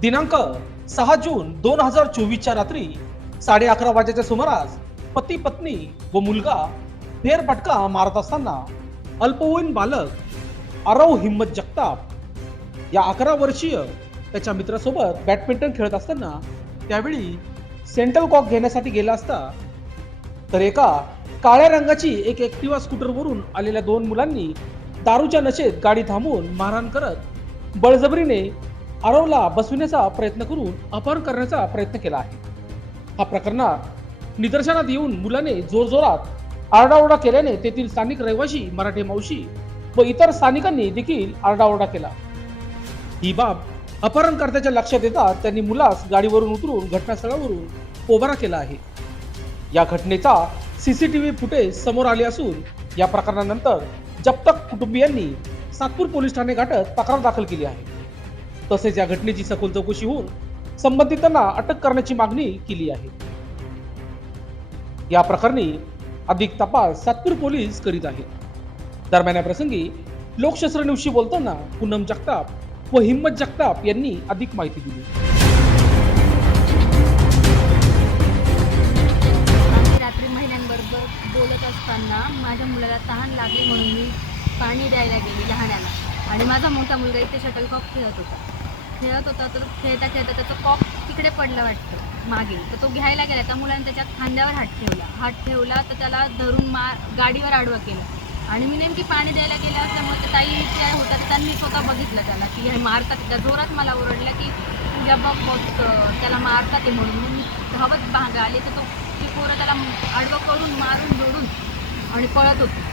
दिनांक 6 जून 2024च्या रात्री 11:30 वाजेच्या सुमारास पती पत्नी व मुलगा फेरफटका मारत असताना अल्पवयीन बालक आरव हिम्मत जगताप या 11 वर्षीय त्याच्या मित्रासोबत बॅडमिंटन खेळत असताना त्यावेळी सेंट्रल कॉक घेण्यासाठी गेला असता तर एका काळ्या रंगाची एक ऍक्टिव्हा स्कूटरवरून आलेल्या दोन मुलांनी दारूच्या नशेत गाडी थांबवून मारहाण करत बळजबरीने आरवला बसविण्याचा प्रयत्न करून अपहरण करण्याचा प्रयत्न केला आहे. हा प्रकरणात निदर्शनात येऊन मुलाने जोरजोरात आरडाओरडा केल्याने तेथील स्थानिक रहिवासी मराठे मावशी व इतर स्थानिकांनी देखील आरडाओरडा केला. ही बाब अपहरणकर्त्याच्या लक्षात येतात त्यांनी मुलास गाडीवरून उतरून घटनास्थळावरून पोबारा केला आहे. या घटनेचा सीसीटीव्ही फुटेज समोर आले असून या प्रकरणानंतर जप्तक कुटुंबियांनी सातपूर पोलीस ठाणे गाठत तक्रार दाखल केली आहे. तसेच या घटनेची सखोल चौकशी होऊन संबंधितांना अटक करण्याची मागणी केली आहे. या प्रकरणी अधिक तपास सातपूर पोलीस करीत आहेत. दरम्यान या प्रसंगी लोकशास्त्र न्यूजशी बोलताना पूनम जगताप व हिम्मत जगताप यांनी अधिक माहिती दिली. रात्री महिलांबरोबर बोलत असताना माझ्या मुलाला तहान लागली म्हणून मी पाणी द्यायला गेली लहानाला आणि माझा मोठा मुलगा इथे शटलकॉक खेळत होता तर खेळता त्याचं कॉक तिकडे पडलं वाटतं मागे, तर तो घ्यायला गेला. त्या मुलाने त्याच्या खांद्यावर हात ठेवला तर त्याला धरून गाडीवर आडवं केलं आणि मी नेमकी पाणी द्यायला गेल्या त्यामुळे त्या ताई ज्या होत्या त्यांनी स्वतः बघितलं त्याला की हे मारतात. त्या जोरात मला ओरडल्या की तुझ्या बघ त्याला मारतात ते म्हणून. मी धावत भागा आले तर ती पोरं त्याला आडवं करून मारून जोडून आणि पळत होती.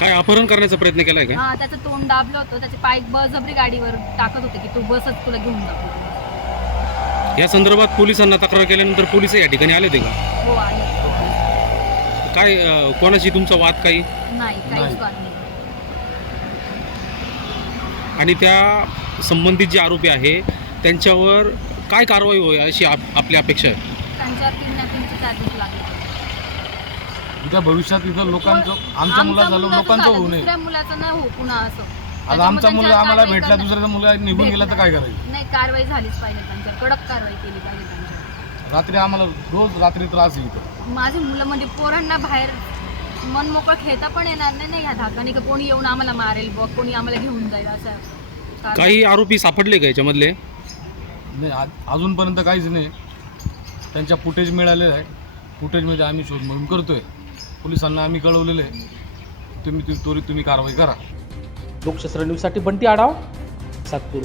काय अपहरण करण्याचा प्रयत्न केलाय का? हा, त्याचं तोंड दाबलं होतं, त्याचे पाय बळजबरी गाडीवर टाकत होते की तू बसच, तुला घेऊन जातो. या संदर्भात पोलिसांना तक्रार केल्यानंतर पोलीस या ठिकाणी आले ते का? हो आले. काय कोणाशी तुमचा वाद काही? नाही, काहीच वाद नाही. आणि त्या संबंधित जे आरोपी आहे त्यांच्यावर काय कारवाई होईल अशी आपली अपेक्षा आहे? त्यांच्यावर किडनॅपिंगची चार्जेस लागले. उद्या भविष्यात इथं लोकांचं आमच्या मुलाचं झालं, लोकांचं होऊ नये. दुसऱ्या मुलाचं नाही हो पुन्हा असं. आता आमचा मुलगा आम्हाला भेटला, दुसऱ्याचा मुलगा निघून गेला तर काय करायचं? नाही, कारवाई झालीच पाहिजे त्यांच्यावर, कडक कारवाई केली पाहिजे त्यांच्यावर. रात्री आम्हाला रोज रात्री त्रास येतो. माझी मुलं म्हणजे पोरांना बाहेर मन मोकळं खेळता पण येणार नाही ह्या धाकाने की कोणी येऊन आम्हाला मारेल बघ, कोणी आम्हाला घेऊन जाईल असं. काही आरोपी सापडले का याच्यामधले? नाही, अजूनपर्यंत काहीच नाही. त्यांच्या फुटेज मिळालेलं आहे. फुटेजमध्ये आम्ही शोध मोहीम करतोय. पोलिसांना आम्ही कळवलेलं आहे. तुम्ही कारवाई करा. लोकशास्त्र न्यूजसाठी बंटी आढाव, सातपूर.